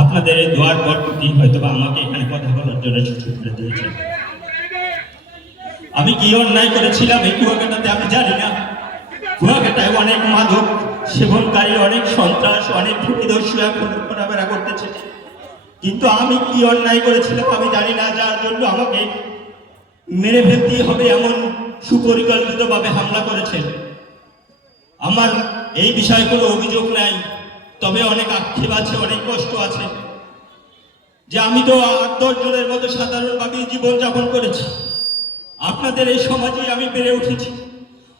আপনাদের দোয়ার বরকতি হয়তো আমাকে এখানে কথা বলার জন্য সুযোগ করে দিয়েছেন। আমি কি অন্যায় করেছিলাম এই কুয়াকাটাতে আমি জানি না। কুয়াকাটায় অনেক মাদক সেবনকারী, অনেক সন্ত্রাস, অনেক ভূমিদস্যু এখন করতেছে। কিন্তু আমি কি অন্যায় করেছিলাম আমি জানি না, যার জন্য আমাকে মেরে ফেলতে হবে এমন সুপরিকল্পিতভাবে হামলা করেছেন আমার এই বিষয়ে কোনো অভিযোগ নাই। তবে অনেক আক্ষেপ আছে, অনেক কষ্ট আছে। যে আমি তো আট দশ জনের মতো সাধারণভাবে জীবনযাপন করেছি। আপনাদের এই সমাজে আমি বেড়ে উঠেছি।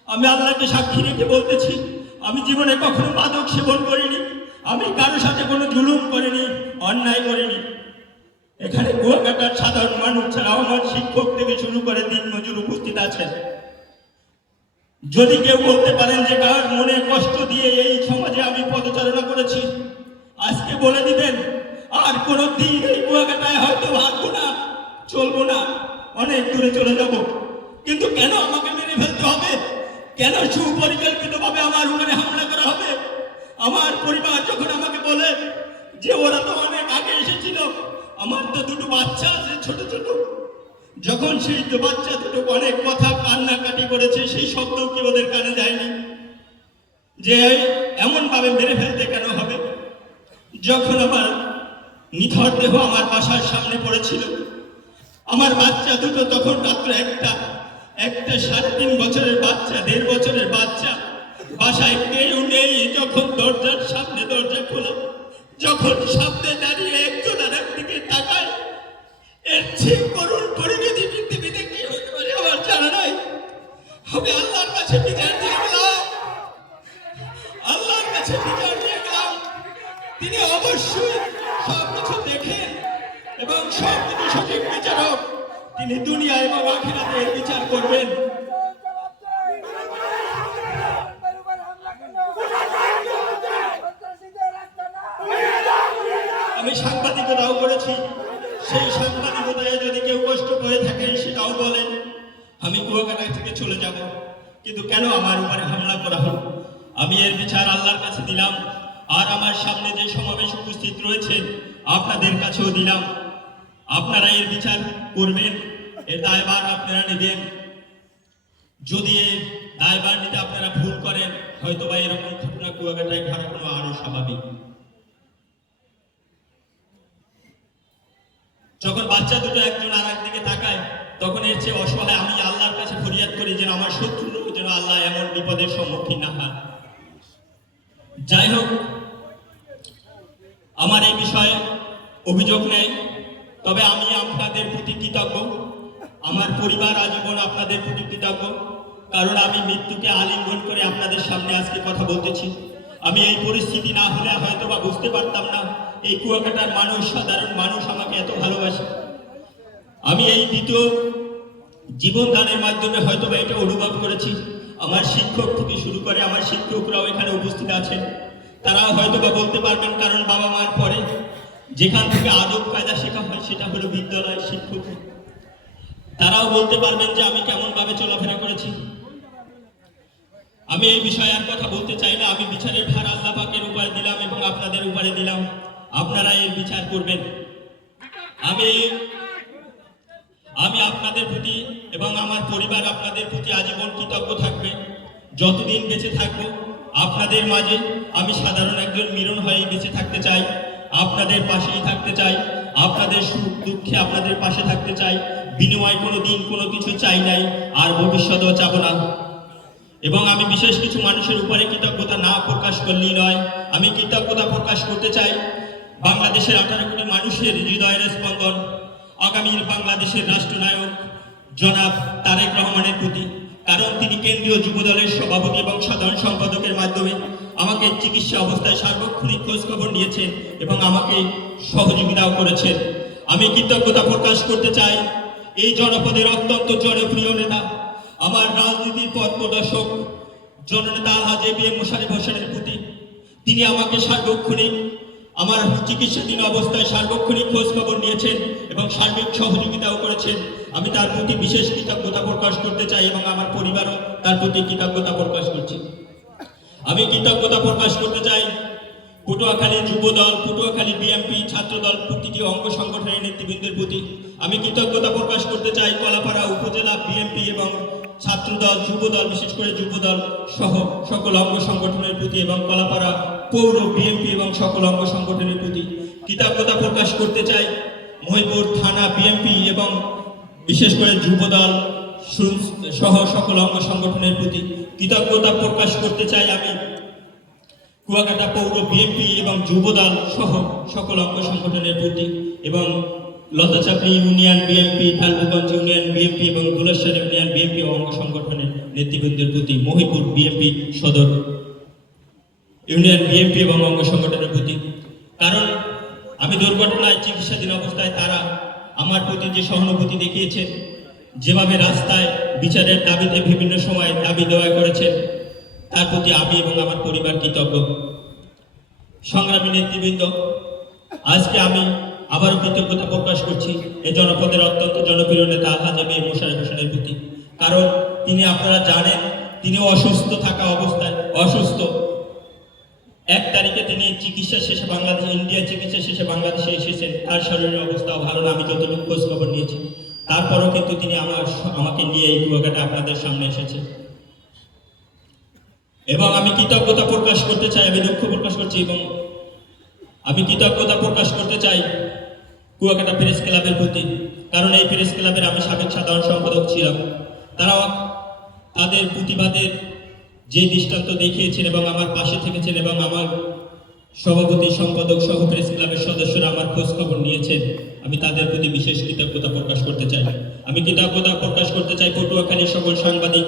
আমি আল্লাহকে সাক্ষী রেখে বলতেছি, আমি জীবনে কখনো মাদক সেবন করিনি, আমি কারও সাথে কোনো জুলুম করিনি, অন্যায় করিনি। এখানে কুয়াকাটার সাধারণ মানুষ ছাড়াও আমার শিক্ষক থেকে শুরু করে দিন মজুর উপস্থিত আছেন। যদি কেউ বলতে পারেন যে কার মনে কষ্ট দিয়ে এই সমাজে আমি পদচারণা করেছি। আজকে বলে দিবেন, আর কোনো দিন এই কুয়াকাটায় হয়তো ভাববো না, চলবো না, অনেক দূরে চলে যাব। কিন্তু কেন আমাকে মেরে ফেলতে হবে? কেন সুপরিকল্পিত ভাবে আমার উপরে হামলা করা হবে? আমার পরিবার যখন আমাকে বলে যে, ওরা তো অনেক আগে এসেছিল, আমার তো দুটো বাচ্চা আছে ছোট ছোট। যখন সেই বাচ্চা দুটো অনেক কথা করেছে, সেই শব্দ কি ওদের কানে যায়নি? যে এমন ভাবে মেরে ফেলতে কেন হবে? যখন আমার নিথর দেহ আমার বাসার সামনে পড়েছিল, আমার বাচ্চা দুটো তখন মাত্র একটা একটা সাড়ে তিন বছরের বাচ্চা, দেড় বছরের বাচ্চা বাসায় আমি আল্লাহর কাছে বিচার দিয়ে গেলাম। আল্লাহর কাছে বিচার দিয়ে গেলাম। তিনি অবশ্যই সব কিছু দেখেন এবং সব কিছু সঠিক বিচারক। তিনি দুনিয়া এবং আখিরাতে এর বিচার করবেন আমি সাংবাদিকতাও করেছি সেই সাংবাদিকতায় যদি কেউ কষ্ট করে থাকেন সেটাও বলেন আমি কুয়াকাটা থেকে চলে যাব কিন্তু কেন উপরে হামলা করা হলো আমি এর বিচার আল্লাহর কাছে দিলাম। আর আমার সামনে যে সমাবেশ উপস্থিত রয়েছে, আপনাদের কাছেও দিলাম। আপনারা এর বিচার করবেন এর দায়ভার আপনারা নেবেন। যদি এর দায়ভার নিতে আপনারা ভুল করেন হয়তো বা এরকম ঘটনা কুয়াকাটায় ঘটানো আরও স্বাভাবিক। যখন বাচ্চা দুটো একজন আর একদিকে তাকায়, তখন এর চেয়ে অসহায় আমি আল্লাহর কাছে ফরিয়াদ করি যেন আমার শত্রুর যেন আল্লাহ এমন বিপদের সম্মুখীন না হয় যাই হোক আমার এই বিষয়ে অভিযোগ নেই, তবে আমি আপনাদের প্রতি কৃতজ্ঞ। আমার পরিবার আজীবন আপনাদের প্রতি কৃতজ্ঞ, কারণ আমি মৃত্যুকে আলিঙ্গন করে আপনাদের সামনে আজকে কথা বলতেছি। আমি এই পরিস্থিতি না হলে হয়তো বা বুঝতে পারতাম না, এই কুয়াকাটার মানুষ, সাধারণ মানুষ আমাকে এত ভালোবাসে। আমি এই দ্বিতীয় জীবন দানের মাধ্যমে হয়তো বা এটা অনুভব করেছি। আমার শিক্ষক থেকে শুরু করে আমার শিক্ষকরাও এখানে উপস্থিত আছেন। তারাও হয়তো বা বলতে পারবেন কারণ বাবা মার পরে যেখান থেকে আদব কায়দা শেখা হয় সেটা হলো বিদ্যালয় শিক্ষক। তারাও বলতে পারবেন যে আমি কেমন ভাবে চলাফেরা করেছি। আমি এই বিষয়ে আর কথা বলতে চাই না। আমি বিচারের ভার আল্লাহ পাকের উপরে দিলাম এবং আপনাদের উপরে দিলাম। আপনারা এর বিচার করবেন। আমি আমি আপনাদের প্রতি এবং আমার পরিবার আপনাদের প্রতি আজীবন কৃতজ্ঞ থাকবে। যতদিন বেঁচে থাকব, আপনাদের মাঝে আমি সাধারণ একজন মিলন হয়ে বেঁচে থাকতে চাই, আপনাদের পাশেই থাকতে চাই, আপনাদের সুখ দুঃখে আপনাদের পাশে থাকতে চাই, বিনিময় কোনো দিন কোনো কিছু চাই নাই, আর ভবিষ্যতেও চাবো না। এবং আমি বিশেষ কিছু মানুষের উপরে কৃতজ্ঞতা না প্রকাশ করলেই নয়, আমি কৃতজ্ঞতা প্রকাশ করতে চাই বাংলাদেশের আঠারো কোটি মানুষের হৃদয়ের স্পন্দন। আগামীর বাংলাদেশের রাষ্ট্রনায়ক জনাব তারেক রহমানের প্রতি, কারণ তিনি কেন্দ্রীয় যুবদলের সভাপতি এবং সাধারণ সম্পাদকের মাধ্যমে আমাকে চিকিৎসা অবস্থায় সার্বক্ষণিক খোঁজ খবর নিয়েছেন এবং আমাকে সহযোগিতাও করেছেন। আমি কৃতজ্ঞতা প্রকাশ করতে চাই এই জনপদের অত্যন্ত জনপ্রিয় নেতা, আমার রাজনীতির পথ প্রদর্শক, জননেতা এ বি এম মোশারেফ হোসেনের প্রতি। তিনি আমাকে সার্বক্ষণিক আমার চিকিৎসাধীন অবস্থায় সার্বক্ষণিক খোঁজ খবর নিয়েছেন এবং সার্বিক সহযোগিতাও করেছেন। আমি তার প্রতি বিশেষ কৃতজ্ঞতা প্রকাশ করতে চাই এবং আমার পরিবারও তার প্রতি কৃতজ্ঞতা প্রকাশ করছি। আমি কৃতজ্ঞতা প্রকাশ করতে চাই পটুয়াখালী যুবদল পটুয়াখালী বিএমপি, ছাত্রদল, প্রতিটি অঙ্গ সংগঠনের নেতৃবৃন্দের প্রতি। আমি কৃতজ্ঞতা প্রকাশ করতে চাই কলাপাড়া উপজেলা বিএমপি ছাত্রদল যুবদল, বিশেষ করে যুবদল সহ সকল অঙ্গ সংগঠনের প্রতি এবং কলাপাড়া পৌর বিএনপি এবং সকল অঙ্গ সংগঠনের প্রতি কৃতজ্ঞতা প্রকাশ করতে চাই। মহিপুর থানা বিএনপি এবং বিশেষ করে যুবদল সহ সকল অঙ্গ সংগঠনের প্রতি কৃতজ্ঞতা প্রকাশ করতে চাই আমি। কুয়াকাটা পৌর বিএনপি এবং যুবদল সহ সকল অঙ্গ সংগঠনের প্রতি এবং Latachapri union BNP Dhalbuganj union BNP এবং দুলেশ্বর ইউনিয়ন বিএনপি অঙ্গ সংগঠনের নেতৃবৃন্দের প্রতি মহিপুর বিএনপি সদর ইউনিয়ন বিএনপি এবং অঙ্গ সংগঠনের প্রতি। কারণ আমি দুর্ঘটনায় চিকিৎসাধীন অবস্থায় তারা আমার প্রতি যে সহানুভূতি দেখিয়েছে যেভাবে রাস্তায় বিচারের দাবিতে বিভিন্ন সময় দাবি দেওয়া করেছেন, তার প্রতি আমি এবং আমার পরিবার কৃতজ্ঞ। সংগ্রামী নেতৃবৃন্দ, আজকে আমি আবারও কৃতজ্ঞতা প্রকাশ করছি এই জনপদের অত্যন্ত জনপ্রিয় নেতা এম মোশারফ হোসেনের প্রতি। কারণ তিনি আপনারা জানেন, তিনি অসুস্থ থাকা অবস্থায়, অসুস্থ। এক তারিখে তিনি চিকিৎসা শেষে বাংলাদেশ, ইন্ডিয়া চিকিৎসা শেষে বাংলাদেশে এসেছেন। তার শরীরের অবস্থাও ভালো না, আমি যতটুকু খোঁজ খবর নিয়েছি। তারপরও কিন্তু তিনি আমার আমাকে নিয়ে এই কুয়াকাটা আপনাদের সামনে এসেছে। এবং আমি কৃতজ্ঞতা প্রকাশ করতে চাই, আমি দুঃখ প্রকাশ করছি এবং আমি কৃতজ্ঞতা প্রকাশ করতে চাই কুয়াকাটা প্রেস ক্লাবের প্রতি, কারণ এই প্রেস ক্লাবের আমি সাবেক সাধারণ সম্পাদক ছিলাম। তারাও তাদের প্রতিবাদের যে দৃষ্টান্ত দেখিয়েছেন এবং আমার পাশে থেকেছেন এবং আমার সভাপতি, সম্পাদক সহ প্রেস ক্লাবের সদস্যরা আমার খোঁজ খবর নিয়েছেন, আমি তাদের প্রতি বিশেষ কৃতজ্ঞতা প্রকাশ করতে চাই। আমি কৃতজ্ঞতা প্রকাশ করতে চাই পটুয়াখালীর সকল সাংবাদিক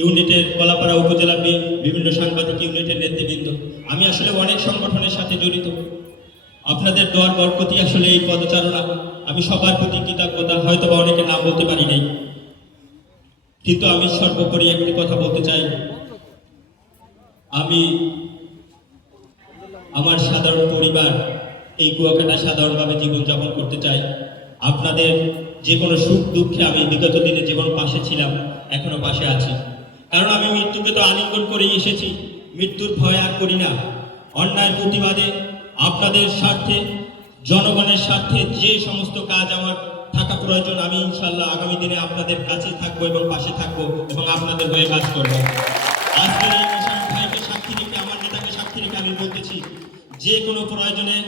ইউনিটের কলাপাড়া উপজেলা বিভিন্ন সাংবাদিক ইউনিটের নেতৃবৃন্দ। আমি আসলে অনেক সংগঠনের সাথে জড়িত। আপনাদের দোয়ার বরকতি আসলে এই পদচারণা। আমি সবার প্রতি কৃতজ্ঞতা হয়তো বা অনেকে নাম বলতে পারি নাই। কিন্তু আমি সর্বোপরি একটি কথা বলতে চাই। আমি আমার সাধারণ পরিবার এই কুয়াকাটা সাধারণভাবে জীবনযাপন করতে চাই। আপনাদের যে কোনো সুখ দুঃখে আমি বিগত দিনে জীবন পাশে ছিলাম, এখনও পাশে আছি। কারণ আমি মৃত্যুকে তো আলিঙ্গন করেই এসেছি। মৃত্যুর ভয় আর করি না। অন্যায় প্রতিবাদে আপনাদের স্বার্থে, জনগণের স্বার্থে যে সমস্ত কাজ আমার থাকা প্রয়োজন, আমি ইনশাল্লাহ আগামী দিনে আপনাদের কাছে থাকব এবং পাশে থাকব এবং আপনাদের হয়ে কাজ করব। আজকের এই ভাইকে সাক্ষী রেখে, আমার নেতাকে সাক্ষী রেখে আমি বলতেছি, যে কোনো প্রয়োজনে,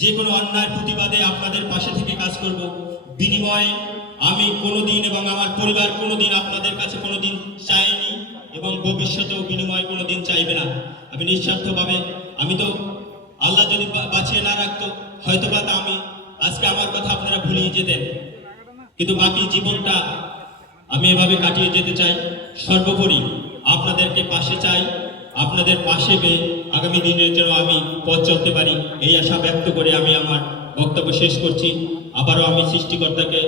যে কোনো অন্যায় প্রতিবাদে আপনাদের পাশে থেকে কাজ করব। বিনিময়ে আমি কোনোদিন এবং আমার পরিবার কোনোদিন আপনাদের কাছে কোনোদিন চাইনি এবং ভবিষ্যতেও বিনিময়ে কোনোদিন চাইবে না। আমি নিঃস্বার্থভাবে, আমি তো আল্লাহ যদি বাঁচিয়ে না রাখতো হয়তো বা আমি আজকে আমার কথা আপনারা ভুলিয়ে যেতেন। কিন্তু বাকি জীবনটা আমি এভাবে কাটিয়ে যেতে চাই। সর্বোপরি আপনাদেরকে পাশে চাই, আপনাদের পাশে পেয়ে আগামী দিনের জন্য আমি পথ চলতে পারি। এই আশা ব্যক্ত করে আমি আমার বক্তব্য শেষ করছি। আবারও আমি সৃষ্টিকর্তাকে,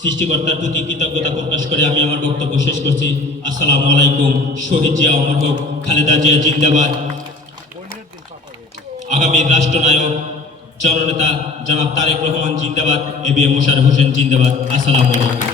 সৃষ্টিকর্তার প্রতি কৃতজ্ঞতা প্রকাশ করে আমি আমার বক্তব্য শেষ করছি। আসসালামু আলাইকুম, শহীদ জিয়া অমর হোক, খালেদা জিয়া জিন্দাবাদ। আগামী রাষ্ট্রনায়ক জননেতা জনাব তারেক রহমান জিন্দাবাদ, A B M Mosharraf Hossain জিন্দাবাদ। আসসালামু আলাইকুম।